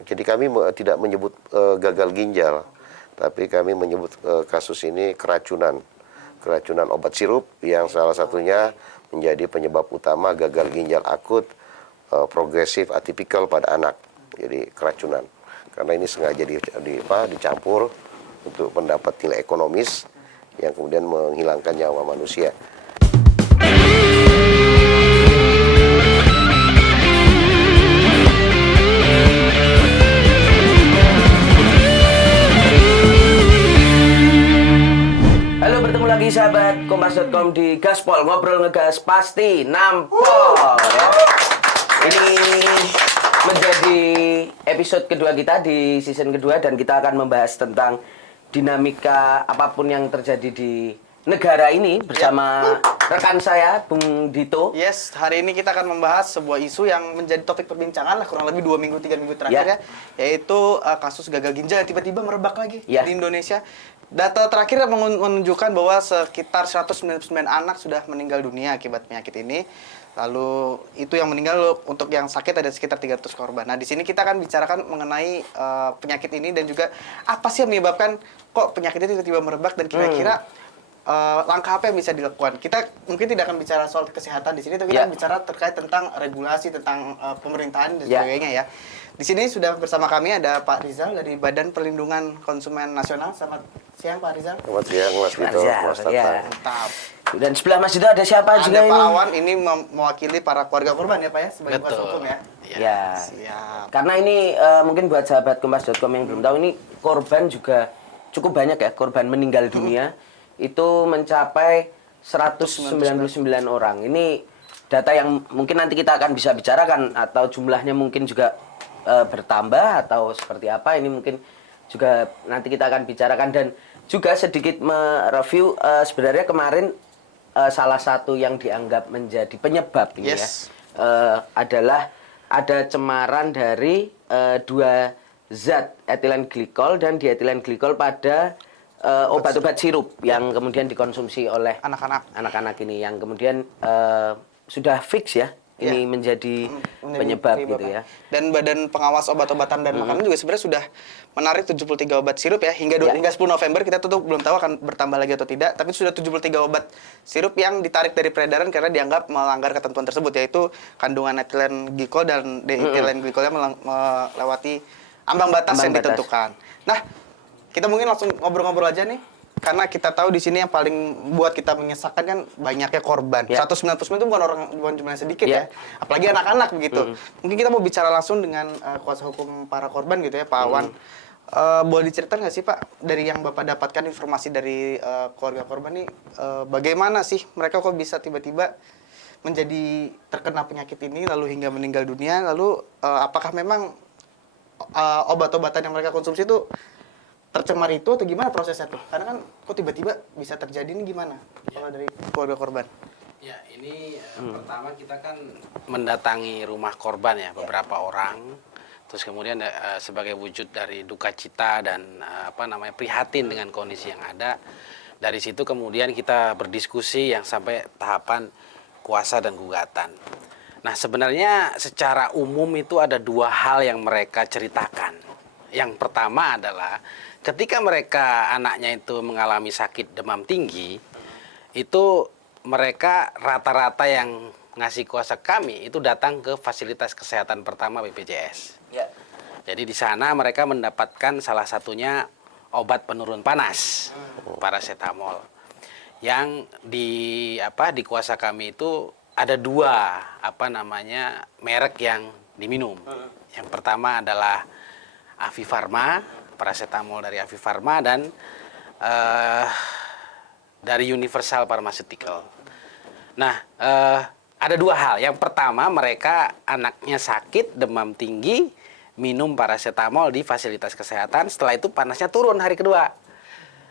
Jadi kami tidak menyebut gagal ginjal, tapi kami menyebut kasus ini keracunan obat sirup yang salah satunya menjadi penyebab utama gagal ginjal akut progresif atipikal pada anak. Jadi keracunan. Karena ini sengaja dicampur untuk mendapat nilai ekonomis yang kemudian menghilangkan nyawa manusia. Halo, bertemu lagi sahabat Kompas.com di Gaspol, ngobrol ngegas pasti nampol ya. Ini menjadi episode kedua kita di season kedua dan kita akan membahas tentang dinamika apapun yang terjadi di negara ini bersama rekan saya Bung Dito. Yes, hari ini kita akan membahas sebuah isu yang menjadi topik perbincangan lah kurang lebih 2 minggu 3 minggu terakhir ya, yaitu kasus gagal ginjal yang tiba-tiba merebak lagi di Indonesia. Data terakhir menunjukkan bahwa sekitar 199 anak sudah meninggal dunia akibat penyakit ini. Lalu itu yang meninggal, untuk yang sakit ada sekitar 300 korban. Nah, di sini kita akan bicarakan mengenai penyakit ini dan juga apa sih yang menyebabkan kok penyakit ini tiba-tiba merebak dan kira-kira langkah apa yang bisa dilakukan. Kita mungkin tidak akan bicara soal kesehatan di sini, tapi kita akan bicara terkait tentang regulasi, tentang pemerintahan dan sebagainya ya. Di sini sudah bersama kami ada Pak Rizal dari Badan Perlindungan Konsumen Nasional. Selamat siang Pak Rizal. Selamat siang Mas Dito, Mas Tata. Mantap. Dan sebelah Mas Dito ada siapa juga Ada ini? Pak Awan, ini mewakili para keluarga korban ya Pak ya, sebagai kuasa hukum ya. Ya. Siap. Karena ini mungkin buat sahabat Kompas.com yang belum tahu, ini korban juga cukup banyak ya, korban meninggal dunia itu mencapai 199 orang. Ini data yang mungkin nanti kita akan bisa bicarakan, atau jumlahnya mungkin juga bertambah atau seperti apa, ini mungkin juga nanti kita akan bicarakan. Dan juga sedikit mereview sebenarnya kemarin salah satu yang dianggap menjadi penyebab ini adalah ada cemaran dari dua zat, etilen glikol dan dietilen glikol pada obat-obat sirup yang kemudian dikonsumsi oleh anak-anak ini, yang kemudian sudah fix ya ini menjadi penyebab gitu ya. Dan Badan Pengawas Obat-obatan dan Makanan juga sebenarnya sudah menarik 73 obat sirup ya hingga 10 November. Kita tutup, belum tahu akan bertambah lagi atau tidak, tapi sudah 73 obat sirup yang ditarik dari peredaran karena dianggap melanggar ketentuan tersebut, yaitu kandungan etilen glikol dan dietilen glikolnya melewati ambang batas yang ditentukan. Nah, kita mungkin langsung ngobrol-ngobrol aja nih, karena kita tahu di sini yang paling buat kita menyesalkan kan banyaknya korban. 199 itu bukan jumlah yang sedikit ya, apalagi anak-anak begitu. Mungkin kita mau bicara langsung dengan kuasa hukum para korban gitu ya, Pak Awan. Boleh diceritakan nggak sih Pak, dari yang Bapak dapatkan informasi dari keluarga korban nih, bagaimana sih mereka kok bisa tiba-tiba menjadi terkena penyakit ini lalu hingga meninggal dunia, lalu apakah memang obat-obatan yang mereka konsumsi itu tercemar itu atau gimana prosesnya tuh? Karena kan kok tiba-tiba bisa terjadi, ini gimana kalau dari keluarga korban? Ya, ini pertama kita kan mendatangi rumah korban ya, beberapa orang. Terus kemudian sebagai wujud dari duka cita dan prihatin dengan kondisi yang ada. Dari situ kemudian kita berdiskusi yang sampai tahapan kuasa dan gugatan. Nah, sebenarnya secara umum itu ada dua hal yang mereka ceritakan. Yang pertama adalah ketika mereka anaknya itu mengalami sakit demam tinggi, itu mereka rata-rata yang ngasih kuasa kami itu datang ke fasilitas kesehatan pertama BPJS. Jadi di sana mereka mendapatkan salah satunya obat penurun panas, paracetamol. Yang di kuasa kami itu ada dua merek yang diminum. Yang pertama adalah Avifarma, paracetamol dari Avifarma, dan dari Universal Pharmaceutical. Nah, ada dua hal. Yang pertama, mereka anaknya sakit, demam tinggi, minum paracetamol di fasilitas kesehatan. Setelah itu panasnya turun hari kedua.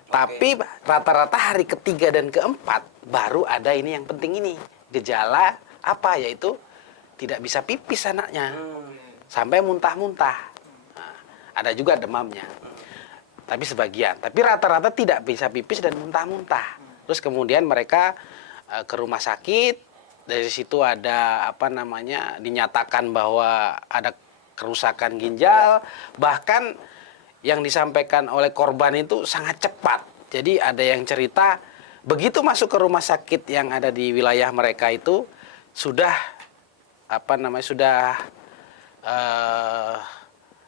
Tapi rata-rata hari ketiga dan keempat baru ada ini yang penting ini. Gejala apa? Yaitu tidak bisa pipis anaknya. Sampai muntah-muntah. Ada juga demamnya, tapi sebagian. Tapi rata-rata tidak bisa pipis dan muntah-muntah. Terus kemudian mereka ke rumah sakit. Dari situ ada dinyatakan bahwa ada kerusakan ginjal, bahkan yang disampaikan oleh korban itu sangat cepat. Jadi ada yang cerita begitu masuk ke rumah sakit yang ada di wilayah mereka itu sudah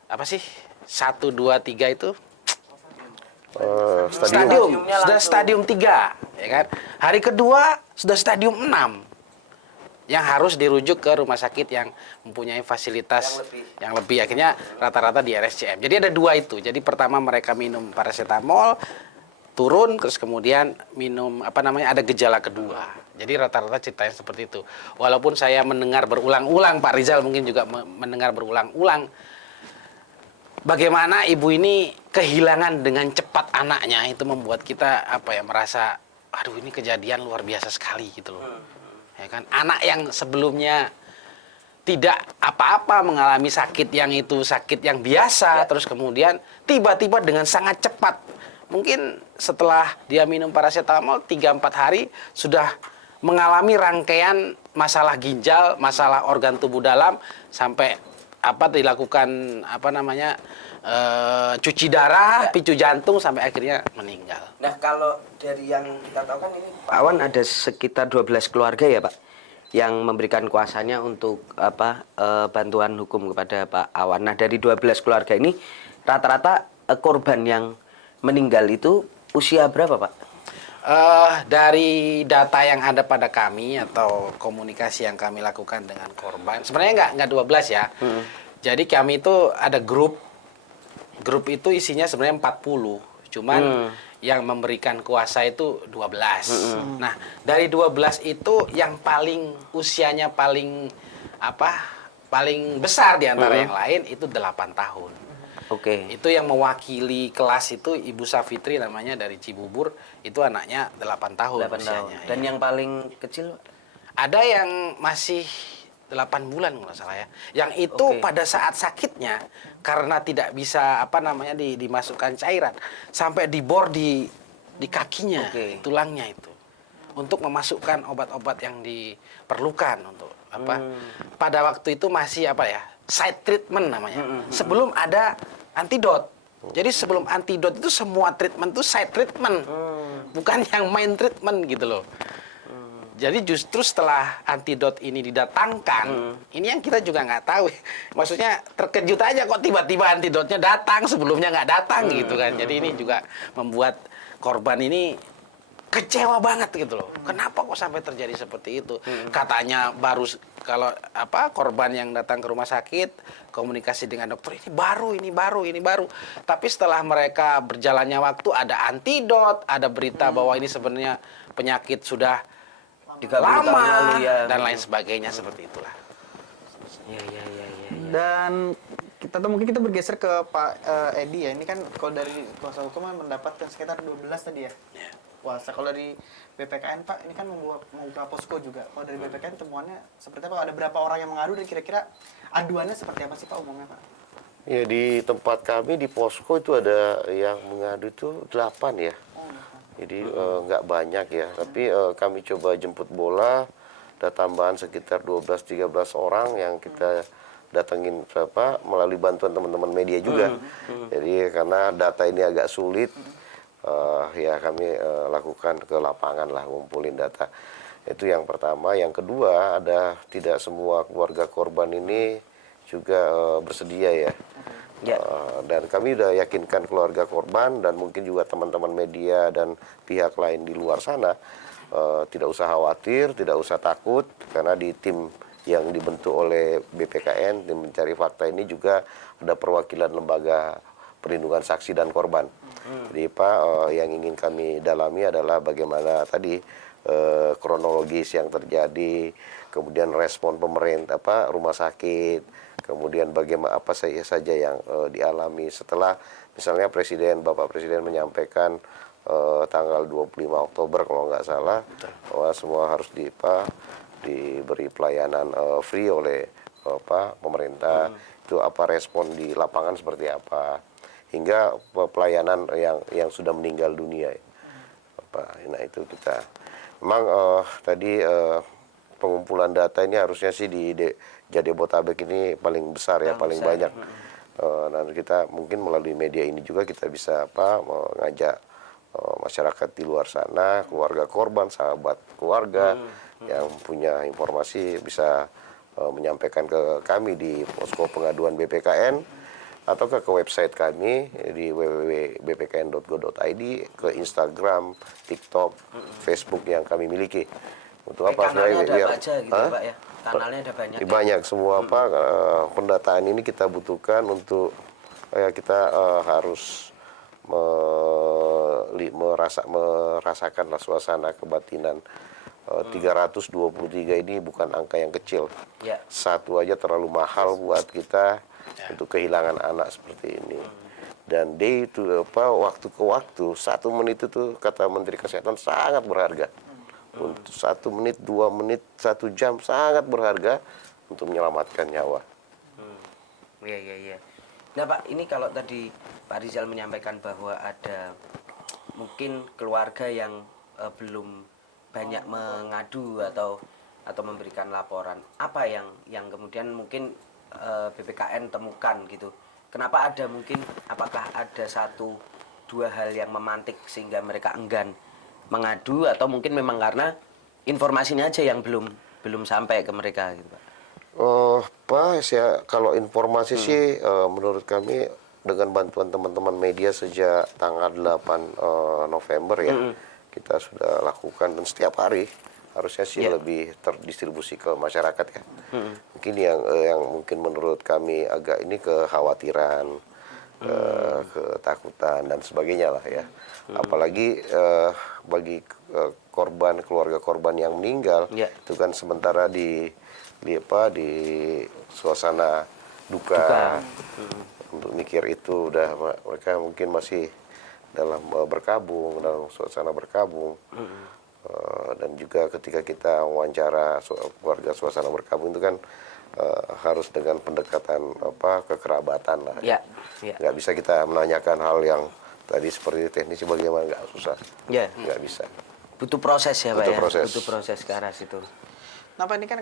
apa sih 1, 2, 3 itu stadium Stadiumnya sudah langsung. stadium 3 ya kan. Hari kedua sudah stadium 6 yang harus dirujuk ke rumah sakit yang mempunyai fasilitas yang lebih. Akhirnya rata-rata di RSCM. Jadi ada 2 itu. Jadi pertama mereka minum paracetamol turun, terus kemudian minum ada gejala kedua. Jadi rata-rata ceritanya seperti itu. Walaupun saya mendengar berulang-ulang, Pak Rizal mungkin juga mendengar berulang-ulang bagaimana ibu ini kehilangan dengan cepat anaknya, itu membuat kita merasa aduh ini kejadian luar biasa sekali gitu loh. Ya kan, anak yang sebelumnya tidak apa-apa mengalami sakit yang biasa, terus kemudian tiba-tiba dengan sangat cepat, mungkin setelah dia minum paracetamol 3-4 hari sudah mengalami rangkaian masalah ginjal, masalah organ tubuh dalam, sampai dilakukan cuci darah, picu jantung, sampai akhirnya meninggal. Nah, kalau dari yang kita tahu kan ini Pak Awan ada sekitar 12 keluarga ya, Pak, yang memberikan kuasanya untuk bantuan hukum kepada Pak Awan. Nah, dari 12 keluarga ini rata-rata korban yang meninggal itu usia berapa, Pak? Dari data yang ada pada kami atau komunikasi yang kami lakukan dengan korban, sebenarnya nggak 12 ya. Jadi kami itu ada grup itu isinya sebenarnya 40, cuman yang memberikan kuasa itu 12. Nah, dari 12 itu yang usianya paling besar di antara yang lain itu 8 tahun. Oke. Itu yang mewakili kelas itu Ibu Safitri namanya, dari Cibubur, itu anaknya 8 tahun 8 tahun. usianya. Dan Ya. yang paling kecil, Pak? Ada yang masih 8 bulan kalau nggak salah ya. Yang itu pada saat sakitnya karena tidak bisa dimasukkan cairan, sampai dibor di kakinya, tulangnya itu. Untuk memasukkan obat-obat yang diperlukan untuk pada waktu itu masih side treatment namanya. Sebelum ada antidot. Jadi sebelum antidot itu semua treatment itu side treatment. Bukan yang main treatment gitu loh. Jadi justru setelah antidot ini didatangkan, ini yang kita juga nggak tahu. Maksudnya terkejut aja kok tiba-tiba antidotnya datang, sebelumnya nggak datang gitu kan. Jadi ini juga membuat korban ini kecewa banget gitu loh. Kenapa kok sampai terjadi seperti itu? Katanya baru kalau korban yang datang ke rumah sakit komunikasi dengan dokter, ini baru. Tapi setelah mereka berjalannya waktu, ada antidot, ada berita bahwa ini sebenarnya penyakit sudah 3 tahun lama lalu ya. dan lain sebagainya, seperti itulah. Ya. Dan mungkin kita bergeser ke Pak Edi ya. Ini kan kalau dari kuasa hukum mendapatkan sekitar 12 tadi ya. Kuasa. Kalau dari BPKN Pak, ini kan membuka posko juga. Kalau dari BPKN temuannya seperti apa? Ada berapa orang yang mengadu dan kira-kira aduannya seperti apa sih Pak umumnya Pak? Ya, di tempat kami di posko itu ada yang mengadu itu 8 ya. Jadi nggak banyak ya. Tapi kami coba jemput bola, ada tambahan sekitar 12-13 orang yang kita datengin melalui bantuan teman-teman media juga. Jadi karena data ini agak sulit, ya kami lakukan ke lapangan lah, ngumpulin data. Itu yang pertama. Yang kedua, tidak semua keluarga korban ini juga bersedia ya. Dan kami sudah yakinkan keluarga korban dan mungkin juga teman-teman media dan pihak lain di luar sana, tidak usah khawatir, tidak usah takut, karena di tim yang dibentuk oleh BPKN, tim mencari fakta ini juga ada perwakilan lembaga perlindungan saksi dan korban. Jadi Pak, yang ingin kami dalami adalah bagaimana tadi kronologis yang terjadi, kemudian respon pemerintah, rumah sakit, kemudian bagaimana apa saja yang dialami setelah misalnya Bapak Presiden menyampaikan tanggal 25 Oktober kalau nggak salah, bahwa semua harus diberi pelayanan free oleh pemerintah. Itu apa respon di lapangan seperti apa, hingga pelayanan yang sudah meninggal dunia. Nah itu kita memang tadi pengumpulan data ini harusnya sih di Jabodetabek ini paling besar ya, paling banyak. Nah, kita mungkin melalui media ini juga kita bisa mengajak masyarakat di luar sana, keluarga korban, sahabat keluarga yang punya informasi bisa menyampaikan ke kami di posko pengaduan BPKN atau ke website kami di www.bpkn.go.id, ke Instagram, TikTok, Facebook yang kami miliki. Untuk apa? Kanalnya ada apa aja gitu Pak ya? Kanalnya ada banyak. Banyak semua pendataan ini kita butuhkan untuk kita harus merasakan suasana kebatinan. 323 ini bukan angka yang kecil. Ya. Satu aja terlalu mahal buat kita untuk kehilangan anak seperti ini. Dan day itu waktu ke waktu, 1 menit itu kata Menteri Kesehatan sangat berharga. Untuk 1 menit, 2 menit, 1 jam sangat berharga untuk menyelamatkan nyawa. Iya. Nah Pak, ini kalau tadi Pak Rizal menyampaikan bahwa ada mungkin keluarga yang belum banyak mengadu atau memberikan laporan, apa yang kemudian mungkin BPKN temukan gitu? Kenapa ada mungkin, apakah ada 1-2 hal yang memantik sehingga mereka enggan mengadu, atau mungkin memang karena informasinya aja yang belum sampai ke mereka gitu Pak? Pak, kalau informasi sih menurut kami dengan bantuan teman-teman media sejak tanggal 8 November ya, kita sudah lakukan, dan setiap hari harusnya sih lebih terdistribusi ke masyarakat ya. Mungkin yang mungkin menurut kami agak ini kekhawatiran, ketakutan dan sebagainya lah ya. Apalagi bagi keluarga korban yang meninggal, itu kan sementara di suasana duka. Untuk mikir itu mereka mungkin masih dalam berkabung, dalam suasana berkabung. Dan juga ketika kita wawancara keluarga suasana berkabung itu kan harus dengan pendekatan kekerabatan lah. Nggak bisa kita menanyakan hal yang tadi seperti teknisi bagaimana, nggak susah. Nggak bisa. Butuh proses ya Pak Butuh proses. Butuh proses ke arah situ. Nah Pak, ini kan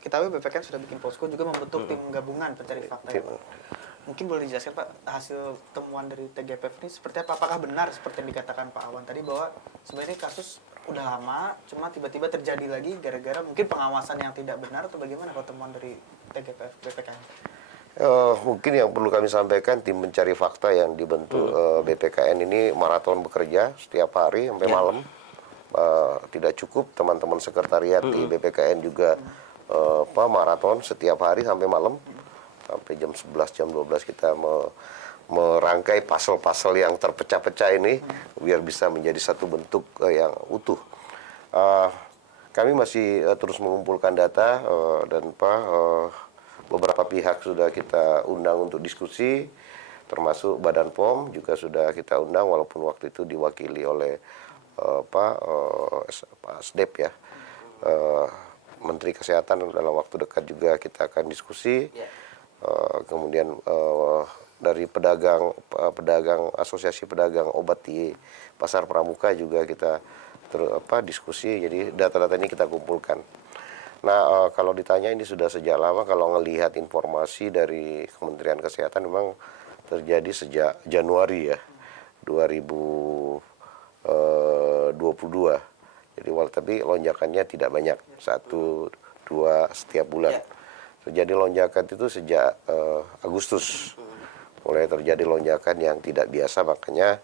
kita tahu BPKN sudah bikin posko, juga membentuk tim gabungan pencari fakta ya Pak. Mungkin boleh dijelaskan Pak, hasil temuan dari TGPF ini seperti apa? Apakah benar seperti yang dikatakan Pak Awan tadi, bahwa sebenarnya kasus udah lama, cuma tiba-tiba terjadi lagi gara-gara mungkin pengawasan yang tidak benar, atau bagaimana Pak temuan dari TGPF BPKN? Mungkin yang perlu kami sampaikan, tim pencari fakta yang dibentuk BPKN ini maraton bekerja setiap hari sampai malam. Tidak cukup, teman-teman sekretariat di BPKN juga maraton setiap hari sampai malam, sampai jam 11, jam 12 kita merangkai pasal-pasal yang terpecah-pecah ini biar bisa menjadi satu bentuk yang utuh. Kami masih terus mengumpulkan data dan beberapa pihak sudah kita undang untuk diskusi, termasuk Badan POM juga sudah kita undang, walaupun waktu itu diwakili oleh Pak SDEP ya, Menteri Kesehatan. Dalam waktu dekat juga kita akan diskusi. Kemudian dari pedagang Asosiasi Pedagang Obat di Pasar Pramuka juga kita diskusi. Jadi data-data ini kita kumpulkan. Nah, kalau ditanya ini sudah sejak lama, kalau ngelihat informasi dari Kementerian Kesehatan memang terjadi sejak Januari ya 2022. Jadi tapi lonjakannya tidak banyak, 1-2 setiap bulan. Terjadi lonjakan itu sejak Agustus. Mulai terjadi lonjakan yang tidak biasa, makanya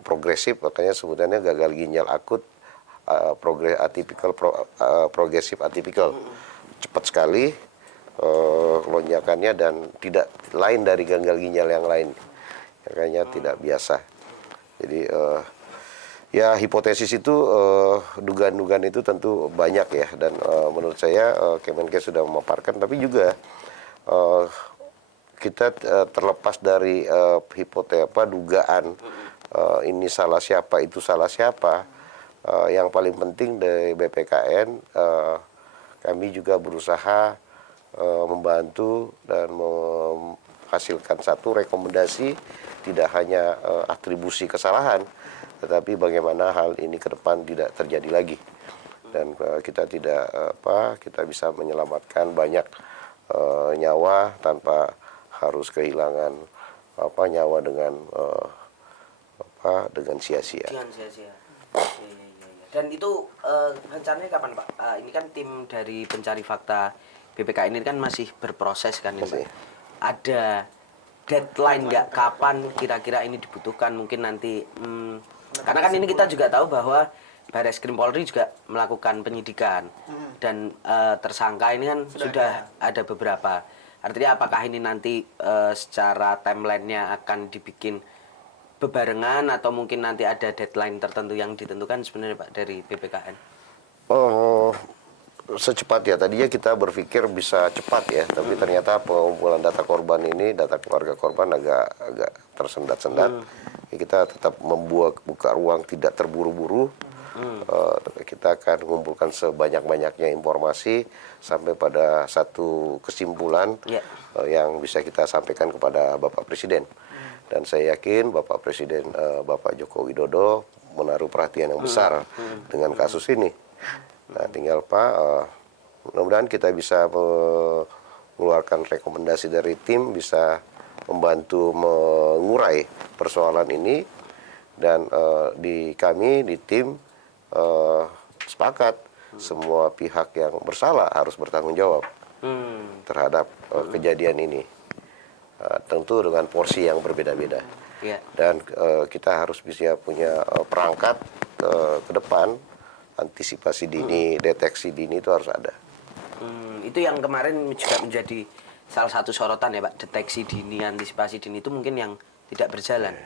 progresif, makanya sebutannya gagal ginjal akut, progresif atipikal. Cepat sekali lonjakannya dan tidak lain dari gagal ginjal yang lain. Makanya tidak biasa. Jadi ya hipotesis itu, dugaan-dugaan itu tentu banyak ya, dan menurut saya Kemenkes sudah memaparkan, tapi juga kita terlepas dari dugaan ini salah siapa, itu salah siapa, yang paling penting dari BPKN, kami juga berusaha membantu dan menghasilkan satu rekomendasi, tidak hanya atribusi kesalahan, tetapi bagaimana hal ini ke depan tidak terjadi lagi. dan kita tidak kita bisa menyelamatkan banyak nyawa tanpa harus kehilangan nyawa dengan dengan sia-sia. Dengan sia-sia. Iya, iya, iya. Dan itu rencananya kapan, Pak? Ini kan tim dari pencari fakta BPK ini kan masih berproses kan ini, Pak. Masih. Ada deadline nggak kapan kira-kira ini dibutuhkan? Mungkin nanti karena kan ini kita juga tahu bahwa Barreskrim Polri juga melakukan penyidikan dan tersangka ini kan sudah ada beberapa. Artinya apakah ini nanti secara timelinenya akan dibikin bebarengan atau mungkin nanti ada deadline tertentu yang ditentukan sebenarnya Pak dari BPKN? Secepatnya, tadinya kita berpikir bisa cepat ya, tapi ternyata pengumpulan data korban ini, data keluarga korban agak tersendat-sendat. Kita tetap buka ruang tidak terburu-buru. Kita akan mengumpulkan sebanyak-banyaknya informasi sampai pada satu kesimpulan yang bisa kita sampaikan kepada Bapak Presiden. Dan saya yakin Bapak Presiden Bapak Joko Widodo menaruh perhatian yang besar dengan kasus ini. Nah, tinggal Pak, mudah-mudahan kita bisa mengeluarkan rekomendasi dari tim, bisa membantu mengurai persoalan ini, dan di tim sepakat semua pihak yang bersalah harus bertanggung jawab terhadap kejadian ini. Tentu dengan porsi yang berbeda-beda. Dan kita harus bisa punya perangkat ke depan, antisipasi dini, deteksi dini itu harus ada. Itu yang kemarin juga menjadi salah satu sorotan ya Pak, deteksi dini, antisipasi dini itu mungkin yang tidak berjalan.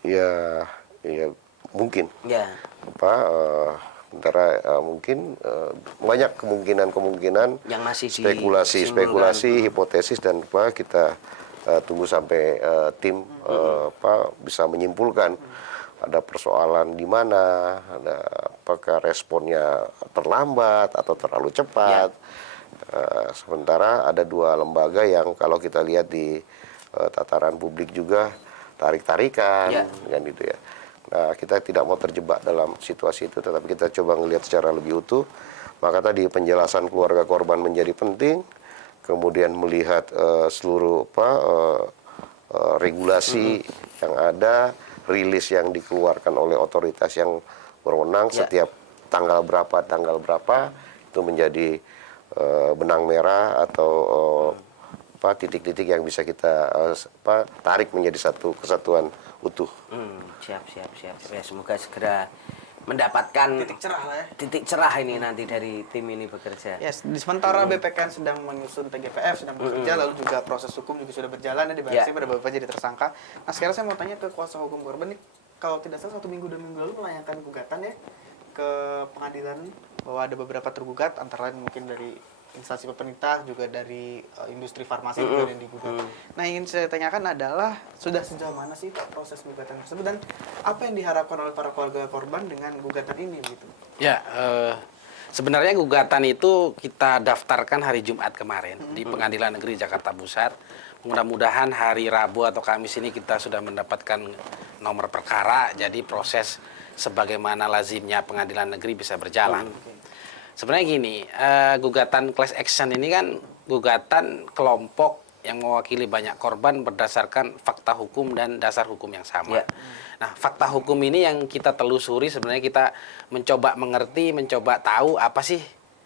Ya mungkin. Ya. Sementara mungkin banyak kemungkinan yang masih spekulasi, hipotesis, dan kita tunggu sampai tim bisa menyimpulkan ada persoalan di mana, apakah responnya terlambat atau terlalu cepat. Sementara ada dua lembaga yang kalau kita lihat di tataran publik juga tarik-tarikan, kan gitu ya. Nah, kita tidak mau terjebak dalam situasi itu, tetapi kita coba melihat secara lebih utuh. Maka tadi penjelasan keluarga korban menjadi penting, kemudian melihat seluruh regulasi yang ada, rilis yang dikeluarkan oleh otoritas yang berwenang setiap tanggal berapa itu menjadi benang merah atau titik-titik yang bisa kita tarik menjadi satu kesatuan utuh. Siap. Ya, semoga segera mendapatkan titik cerah ini nanti dari tim ini bekerja. Yes, di sementara BPKN sedang menyusun TGPF, sedang bekerja, lalu juga proses hukum juga sudah berjalan ya, di Barreskrim ada beberapa jadi tersangka. Nah, sekarang saya mau tanya ke kuasa hukum korban nih, kalau tidak salah 1 minggu 2 minggu lalu melayangkan gugatan ya ke pengadilan bahwa ada beberapa tergugat, antara lain mungkin dari instansi pemerintah, juga dari industri farmasi juga yang digugat. Nah, ingin saya tanyakan adalah sudah sejauh mana sih Pak proses gugatan tersebut, dan apa yang diharapkan oleh para keluarga korban dengan gugatan ini gitu? Ya, sebenarnya gugatan itu kita daftarkan hari Jumat kemarin di Pengadilan Negeri Jakarta Pusat. Mudah-mudahan hari Rabu atau Kamis ini kita sudah mendapatkan nomor perkara, jadi proses sebagaimana lazimnya pengadilan negeri bisa berjalan. Sebenarnya gini, gugatan class action ini kan gugatan kelompok yang mewakili banyak korban berdasarkan fakta hukum dan dasar hukum yang sama. Nah, fakta hukum ini yang kita telusuri, sebenarnya kita mencoba mengerti, mencoba tahu apa sih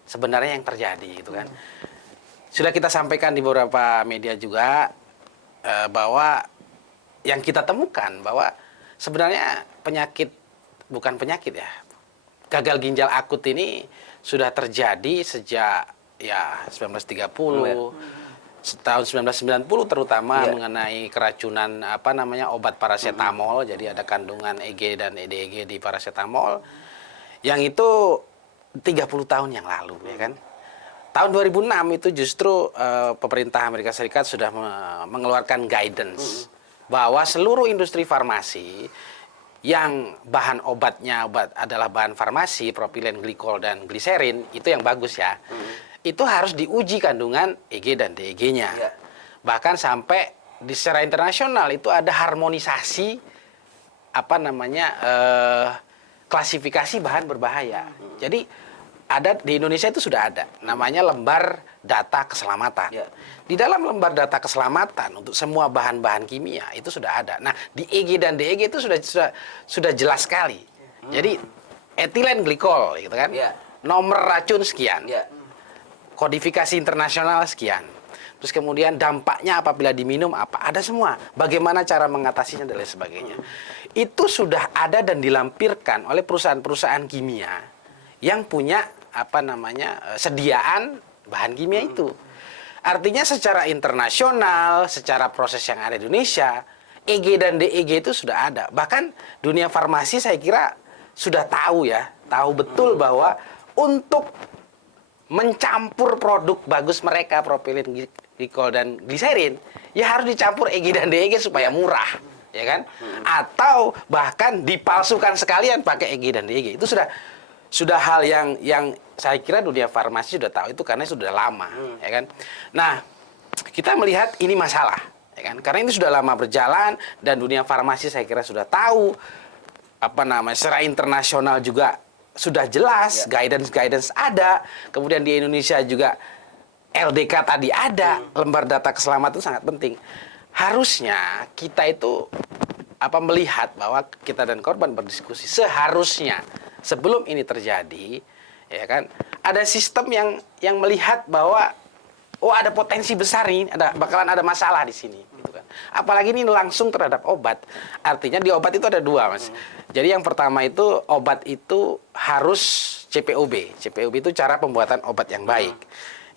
sebenarnya yang terjadi gitu kan. Sudah kita sampaikan di beberapa media juga bahwa yang kita temukan bahwa sebenarnya bukan penyakit ya, gagal ginjal akut ini sudah terjadi sejak 1930, tahun 1990 terutama mengenai keracunan obat paracetamol. Jadi ada kandungan EG dan EDEG di paracetamol yang itu 30 tahun yang lalu ya kan. Tahun 2006 itu justru pemerintah Amerika Serikat sudah mengeluarkan guidance bahwa seluruh industri farmasi yang bahan obatnya adalah bahan farmasi, propilen glikol dan gliserin, itu yang bagus ya. Itu harus diuji kandungan EG dan DEG-nya. Bahkan sampai secara internasional itu ada harmonisasi klasifikasi bahan berbahaya. Jadi ada di Indonesia itu sudah ada namanya lembar data keselamatan. Ya. Di dalam lembar data keselamatan untuk semua bahan-bahan kimia itu sudah ada. Nah, di EG dan DEG itu sudah jelas sekali. Jadi etilen glikol gitu kan. Ya. Nomor racun sekian. Ya. Kodifikasi internasional sekian. Terus kemudian dampaknya apabila diminum apa? Ada semua. Bagaimana cara mengatasinya dan lain sebagainya. Itu sudah ada dan dilampirkan oleh perusahaan-perusahaan kimia yang punya sediaan bahan kimia itu. Artinya secara internasional, secara proses yang ada di Indonesia, EG dan DEG itu sudah ada. Bahkan dunia farmasi saya kira sudah tahu ya, tahu betul bahwa untuk mencampur produk bagus mereka propilin glikol dan gliserin, ya harus dicampur EG dan DEG supaya murah, ya kan? Atau bahkan dipalsukan sekalian pakai EG dan DEG. Itu sudah hal yang saya kira dunia farmasi sudah tahu itu karena sudah lama, ya kan? Nah, kita melihat ini masalah, ya kan? Karena ini sudah lama berjalan dan dunia farmasi saya kira sudah tahu secara internasional juga sudah jelas, guidance ada. Kemudian di Indonesia juga LDK tadi ada, lembar data keselamatan itu sangat penting. Harusnya kita itu melihat bahwa kita dan korban berdiskusi seharusnya sebelum ini terjadi, ya kan, ada sistem yang melihat bahwa ada potensi besar nih, bakalan ada masalah di sini, gitu kan. Apalagi ini langsung terhadap obat. Artinya di obat itu ada dua, Mas. Jadi yang pertama itu obat itu harus CPOB. CPOB itu cara pembuatan obat yang baik.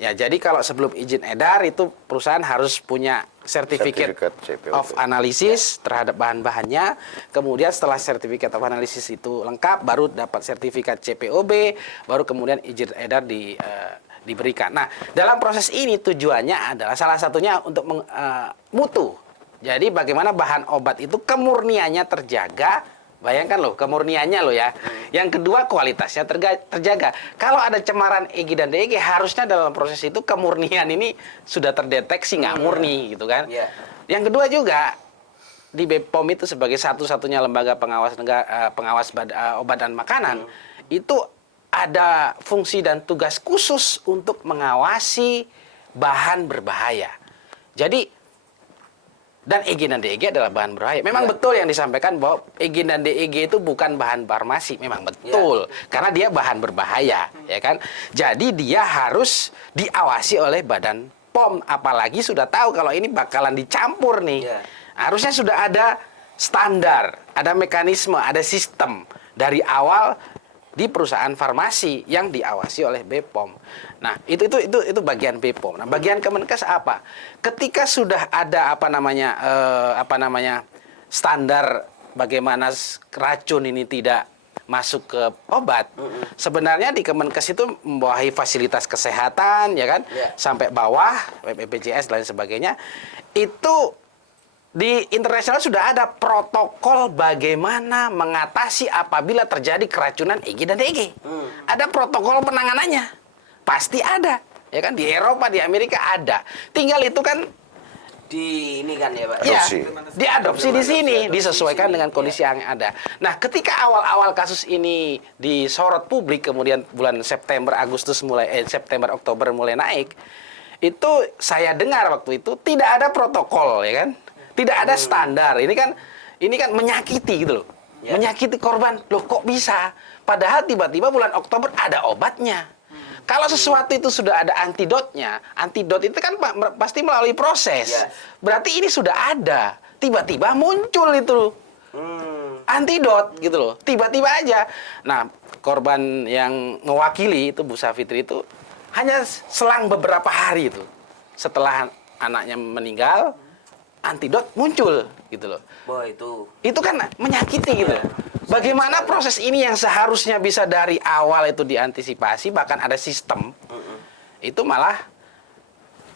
Ya, jadi kalau sebelum izin edar itu perusahaan harus punya Certificate CPOB. of Analysis terhadap bahan-bahannya. Kemudian setelah Certificate of Analysis itu lengkap, baru dapat sertifikat CPOB, baru kemudian izin edar diberikan. Nah, dalam proses ini tujuannya adalah salah satunya untuk mutu. Jadi bagaimana bahan obat itu kemurniannya terjaga. Bayangkan loh, kemurniannya loh ya. Yang kedua, kualitasnya terjaga. Kalau ada cemaran EG dan DEG, harusnya dalam proses itu kemurnian ini sudah terdeteksi nggak murni gitu kan. Yeah. Yang kedua juga, di BPOM itu sebagai satu-satunya lembaga pengawas obat dan makanan, itu ada fungsi dan tugas khusus untuk mengawasi bahan berbahaya. Jadi, dan EG dan DEG adalah bahan berbahaya. Memang betul yang disampaikan bahwa EG dan DEG itu bukan bahan farmasi. Memang betul. Karena dia bahan berbahaya, ya kan? Jadi dia harus diawasi oleh Badan POM. Apalagi sudah tahu kalau ini bakalan dicampur nih. Harusnya sudah ada standar, ada mekanisme, ada sistem dari awal di perusahaan farmasi yang diawasi oleh BPOM. Nah, itu bagian BPOM. Nah, bagian Kemenkes apa? Ketika sudah ada standar bagaimana racun ini tidak masuk ke obat. Sebenarnya di Kemenkes itu membawahi fasilitas kesehatan, ya kan? Sampai bawah, BPJS dan lain sebagainya. Itu di internasional sudah ada protokol bagaimana mengatasi apabila terjadi keracunan EG dan DEG. Ada protokol penanganannya. Pasti ada. Ya kan, di Eropa, di Amerika ada. Tinggal itu kan Di ini kan ya, Pak. ya, diadopsi di sini, disesuaikan dengan kondisi yang ada. Nah, ketika awal-awal kasus ini disorot publik, kemudian bulan September, Oktober mulai naik, itu saya dengar waktu itu tidak ada protokol, ya kan? Tidak ada standar. Ini kan menyakiti gitu loh. Menyakiti korban. Loh, kok bisa? Padahal tiba-tiba bulan Oktober ada obatnya. Kalau sesuatu itu sudah ada antidotnya, antidot itu kan pasti melalui proses. Berarti ini sudah ada. Tiba-tiba muncul itu antidot gitu loh. Tiba-tiba aja. Nah, korban yang mewakili itu Bu Safitri itu hanya selang beberapa hari itu setelah anaknya meninggal, antidot muncul gitu loh. Wah, itu kan menyakiti gitu. Bagaimana proses ini yang seharusnya bisa dari awal itu diantisipasi, bahkan ada sistem, itu malah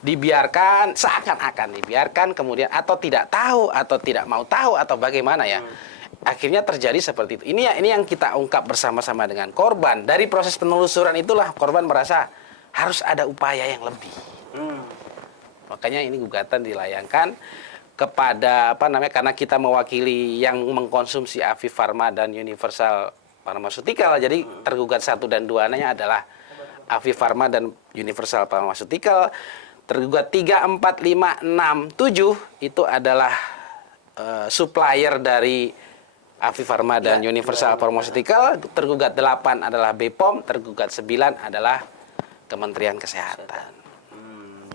dibiarkan, seakan-akan dibiarkan, kemudian atau tidak tahu, atau tidak mau tahu, atau bagaimana ya. Akhirnya terjadi seperti itu. Ini yang kita ungkap bersama-sama dengan korban. Dari proses penelusuran itulah korban merasa harus ada upaya yang lebih. Makanya ini gugatan dilayangkan kepada karena kita mewakili yang mengkonsumsi Aviv Pharma dan Universal Pharmaceutical, jadi tergugat 1 dan 2-nya adalah Afi Farma dan Universal Pharmaceutical. Tergugat 3, 4, 5, 6, 7 itu adalah supplier dari Afi Farma dan Ya, Universal Pharmaceutical. Tergugat 8 adalah BPOM, tergugat 9 adalah Kementerian Kesehatan.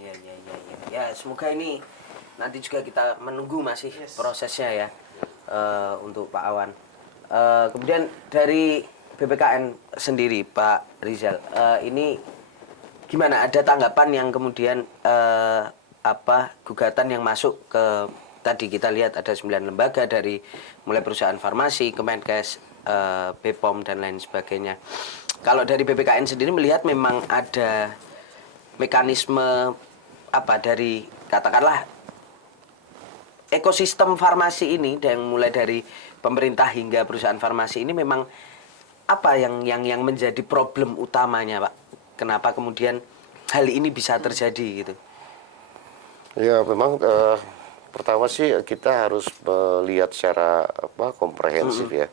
Ya, ya, ya, ya. Ya, semoga ini nanti juga kita menunggu masih prosesnya ya untuk Pak Awan. Kemudian dari BPKN sendiri, Pak Rizal, ini gimana? Ada tanggapan yang kemudian gugatan yang masuk ke tadi kita lihat ada 9 lembaga dari mulai perusahaan farmasi, Kemenkes, BPOM dan lain sebagainya. Kalau dari BPKN sendiri melihat memang ada mekanisme dari katakanlah ekosistem farmasi ini yang mulai dari pemerintah hingga perusahaan farmasi ini memang apa yang menjadi problem utamanya, Pak? Kenapa kemudian hal ini bisa terjadi gitu? Ya, memang pertama sih kita harus melihat secara komprehensif ya,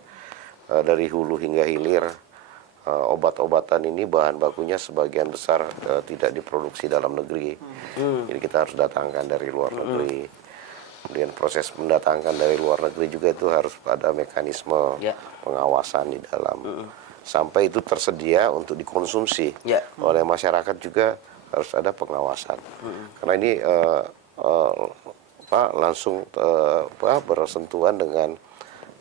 dari hulu hingga hilir. Obat-obatan ini bahan bakunya sebagian besar tidak diproduksi dalam negeri, jadi kita harus datangkan dari luar negeri. Kemudian proses mendatangkan dari luar negeri juga itu harus ada mekanisme pengawasan di dalam, sampai itu tersedia untuk dikonsumsi oleh masyarakat juga harus ada pengawasan. Karena ini langsung bersentuhan dengan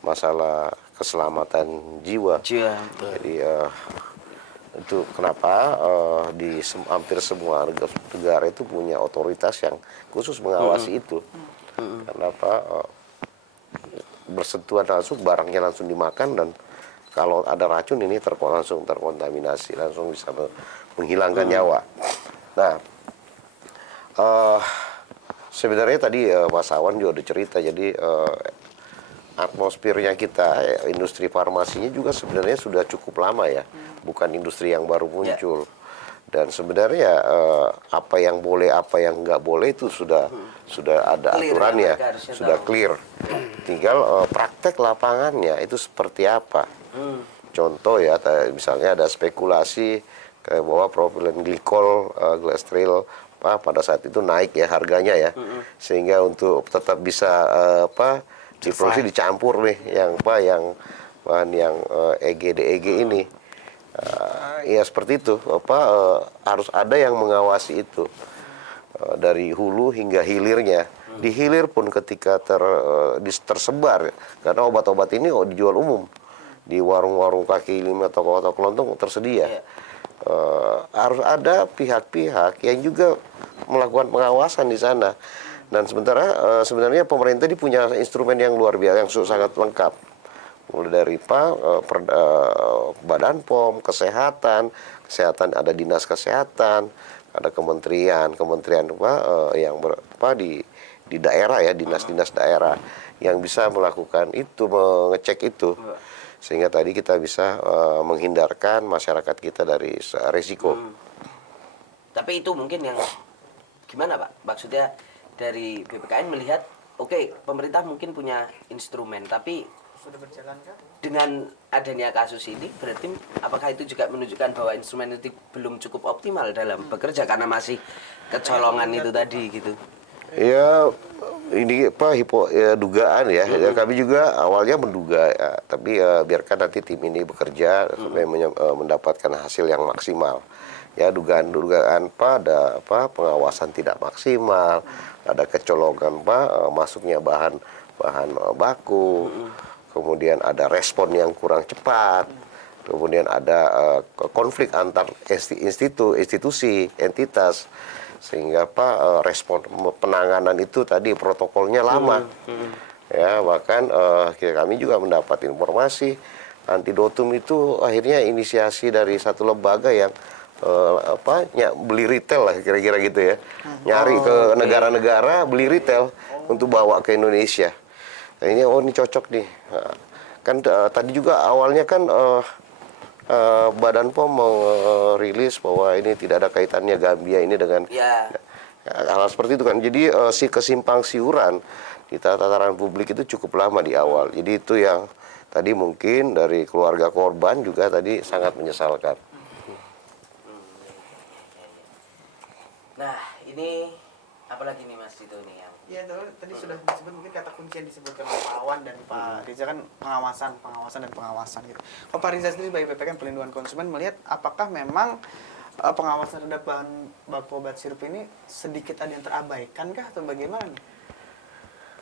masalah keselamatan jiwa. Jadi itu kenapa di hampir semua negara itu punya otoritas yang khusus mengawasi itu. Kenapa bersentuhan langsung, barangnya langsung dimakan, dan kalau ada racun ini langsung terkontaminasi, langsung bisa menghilangkan nyawa. Nah, sebenarnya tadi Mas Awan juga udah cerita, jadi atmosfernya kita, industri farmasinya juga sebenarnya sudah cukup lama ya, bukan industri yang baru muncul. Dan sebenarnya apa yang boleh, apa yang nggak boleh itu sudah ada Clear, aturannya, ya, sudah clear. Tinggal praktek lapangannya itu seperti apa. Contoh ya, misalnya ada spekulasi bahwa propilen glikol, glycerol pada saat itu naik ya harganya ya, sehingga untuk tetap bisa diproduksi dicampur nih yang bahan yang EG ini. Ya seperti itu, harus ada yang mengawasi itu dari hulu hingga hilirnya. Di hilir pun ketika tersebar, karena obat-obat ini dijual umum di warung-warung kaki lima, toko-toko kelontong tersedia. Harus ada pihak-pihak yang juga melakukan pengawasan di sana. Dan sebenarnya pemerintah ini punya instrumen yang luar biasa, yang sangat lengkap. Mulai dari Badan POM, kesehatan ada dinas kesehatan, ada kementerian yang di daerah ya, dinas-dinas daerah yang bisa melakukan itu, mengecek itu, sehingga tadi kita bisa menghindarkan masyarakat kita dari resiko. Tapi itu mungkin yang gimana, Pak? Maksudnya dari BPKN melihat, oke, pemerintah mungkin punya instrumen, tapi Sudah berjalan kah? dengan adanya kasus ini, berarti apakah itu juga menunjukkan bahwa instrumen itu belum cukup optimal dalam bekerja karena masih kecolongan itu tadi gitu? Ya, ini dugaan ya. Ya. Kami juga awalnya menduga, ya. Tapi biarkan nanti tim ini bekerja sampai mendapatkan hasil yang maksimal. Ya, dugaan ada pengawasan tidak maksimal, ada kecolongan masuknya bahan baku. Kemudian ada respon yang kurang cepat, kemudian ada konflik antar institusi, entitas, sehingga respon penanganan itu tadi protokolnya lama. Ya, bahkan kami juga mendapat informasi antidotum itu akhirnya inisiasi dari satu lembaga yang beli retail lah kira-kira gitu ya, nyari ke negara-negara, beli retail untuk bawa ke Indonesia. Nah, ini cocok nih. Nah, kan tadi juga awalnya kan Badan POM merilis bahwa ini tidak ada kaitannya Gambia ini dengan hal seperti itu kan. Jadi si kesimpang siuran di tataran publik itu cukup lama di awal. Jadi itu yang tadi mungkin dari keluarga korban juga tadi sangat menyesalkan. Nah, ini apalagi nih Mas Dito nih yang Ya, tadi sudah disebut mungkin kata kunci yang disebutkan oleh Pak Awan dan Pak Riza kan pengawasan gitu. Kalau Pak Riza sendiri sebagai BPK Pelindungan Konsumen melihat apakah memang pengawasan terhadap bahan baku obat sirup ini sedikit ada yang terabaikan kah atau bagaimana nih?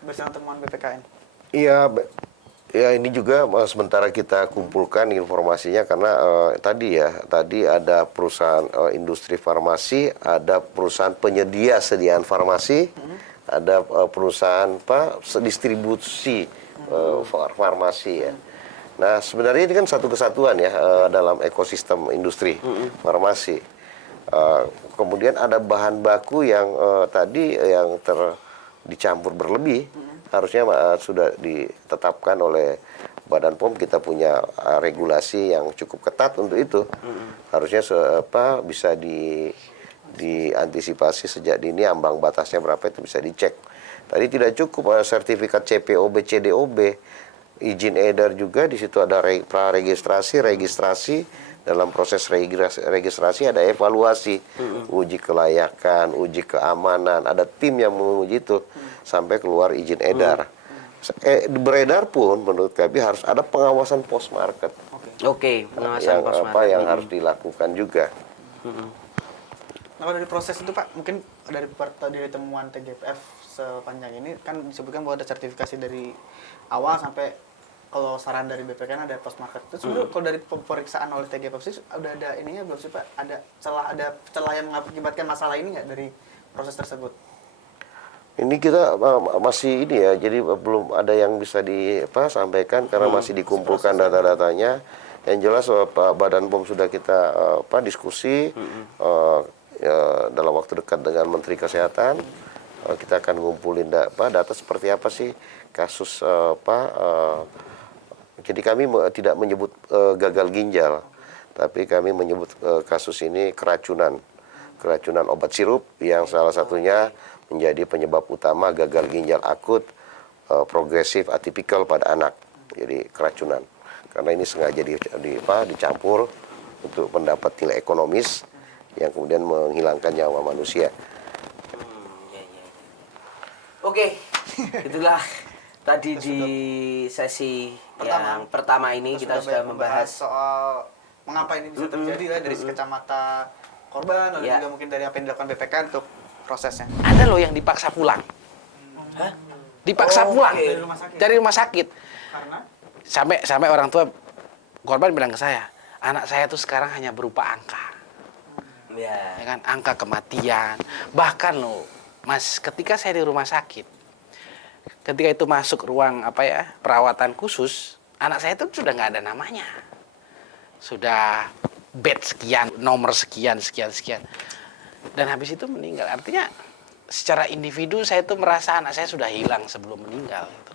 Bersama temuan BPKN. Iya, ya ini juga sementara kita kumpulkan informasinya karena tadi ada perusahaan industri farmasi, ada perusahaan penyedia sediaan farmasi, ada perusahaan distribusi farmasi ya. Nah sebenarnya ini kan satu kesatuan ya dalam ekosistem industri farmasi. Kemudian ada bahan baku yang dicampur berlebih, harusnya sudah ditetapkan oleh Badan POM. Kita punya regulasi yang cukup ketat untuk itu. Harusnya bisa diantisipasi sejak dini, ambang batasnya berapa itu bisa dicek. Tadi tidak cukup sertifikat CPOB, CDOB, izin edar juga, di situ ada praregistrasi, registrasi. Dalam proses registrasi ada evaluasi, uji kelayakan, uji keamanan, ada tim yang menguji itu sampai keluar izin edar. Beredar pun menurut kami harus ada pengawasan post market. Oke, pengawasan post market. Yang harus dilakukan juga. Nah, dari proses itu Pak, mungkin dari temuan TGPF sepanjang ini kan disebutkan bahwa ada sertifikasi dari awal sampai kalau saran dari BPKN ada post market. Terus sebenarnya kalau dari pemeriksaan oleh TGPF sih udah ada ininya belum sih Pak? Ada celah yang mengakibatkan masalah ini nggak dari proses tersebut? Ini kita masih ini ya, jadi belum ada yang bisa disampaikan karena masih dikumpulkan data-datanya. Yang jelas Pak Badan POM sudah kita diskusi dalam waktu dekat dengan Menteri Kesehatan. Kita akan ngumpulin data seperti apa sih kasus jadi kami tidak menyebut gagal ginjal, tapi kami menyebut kasus ini keracunan obat sirup yang salah satunya menjadi penyebab utama gagal ginjal akut, progresif, atipikal pada anak. Jadi keracunan. Karena ini sengaja dicampur untuk mendapat nilai ekonomis yang kemudian menghilangkan nyawa manusia. Oke, itulah tadi di sesi yang pertama ini kita sudah membahas soal mengapa ini bisa terjadi lah dari kacamata korban, lalu juga mungkin dari apa yang dilakukan BPK untuk prosesnya. Ada loh yang dipaksa pulang. Dipaksa pulang dari rumah sakit. Karena Sampai orang tua korban bilang ke saya, anak saya tuh sekarang hanya berupa angka. Ya kan, angka kematian. Bahkan loh, Mas, ketika saya di rumah sakit, ketika itu masuk ruang perawatan khusus, anak saya itu sudah nggak ada namanya. Sudah bed sekian, nomor sekian. Dan habis itu meninggal. Artinya secara individu saya itu merasa anak saya sudah hilang sebelum meninggal. Gitu.